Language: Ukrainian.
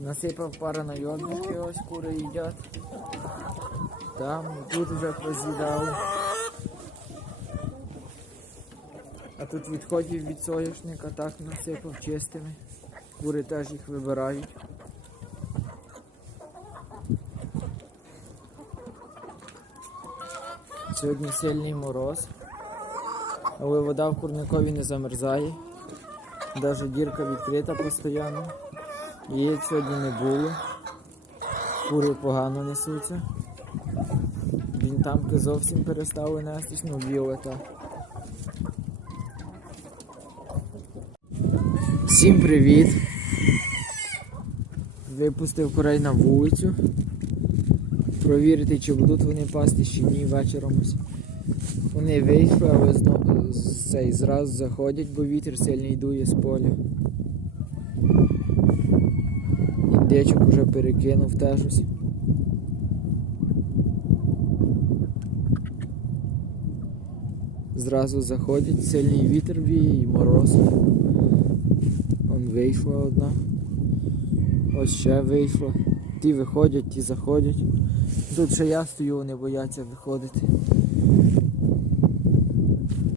Насипав пара найодники, ось кури їдять. Там, тут вже поз'їдав. А тут відходів від соняшника так насипав чистими. Кури теж їх вибирають. Сьогодні сильний мороз, але вода в курникові не замерзає. Навіть дірка відкрита постійно. Яєць сьогодні не було. Кури погано несуться. Він тамки зовсім перестав нестись, ну віолета. Всім привіт! Випустив курей на вулицю. Провірити, чи будуть вони пасти чи ні вечором. ось. Вони вийшли, але знову цей зразу заходять, бо вітер сильний дує з поля. Індичок уже перекинув теж ось. Зразу заходять, сильний вітер віє і мороз. Вон вийшла одна. Ось ще вийшла. Ті виходять, ті заходять. Тут ще я стою, вони бояться виходити.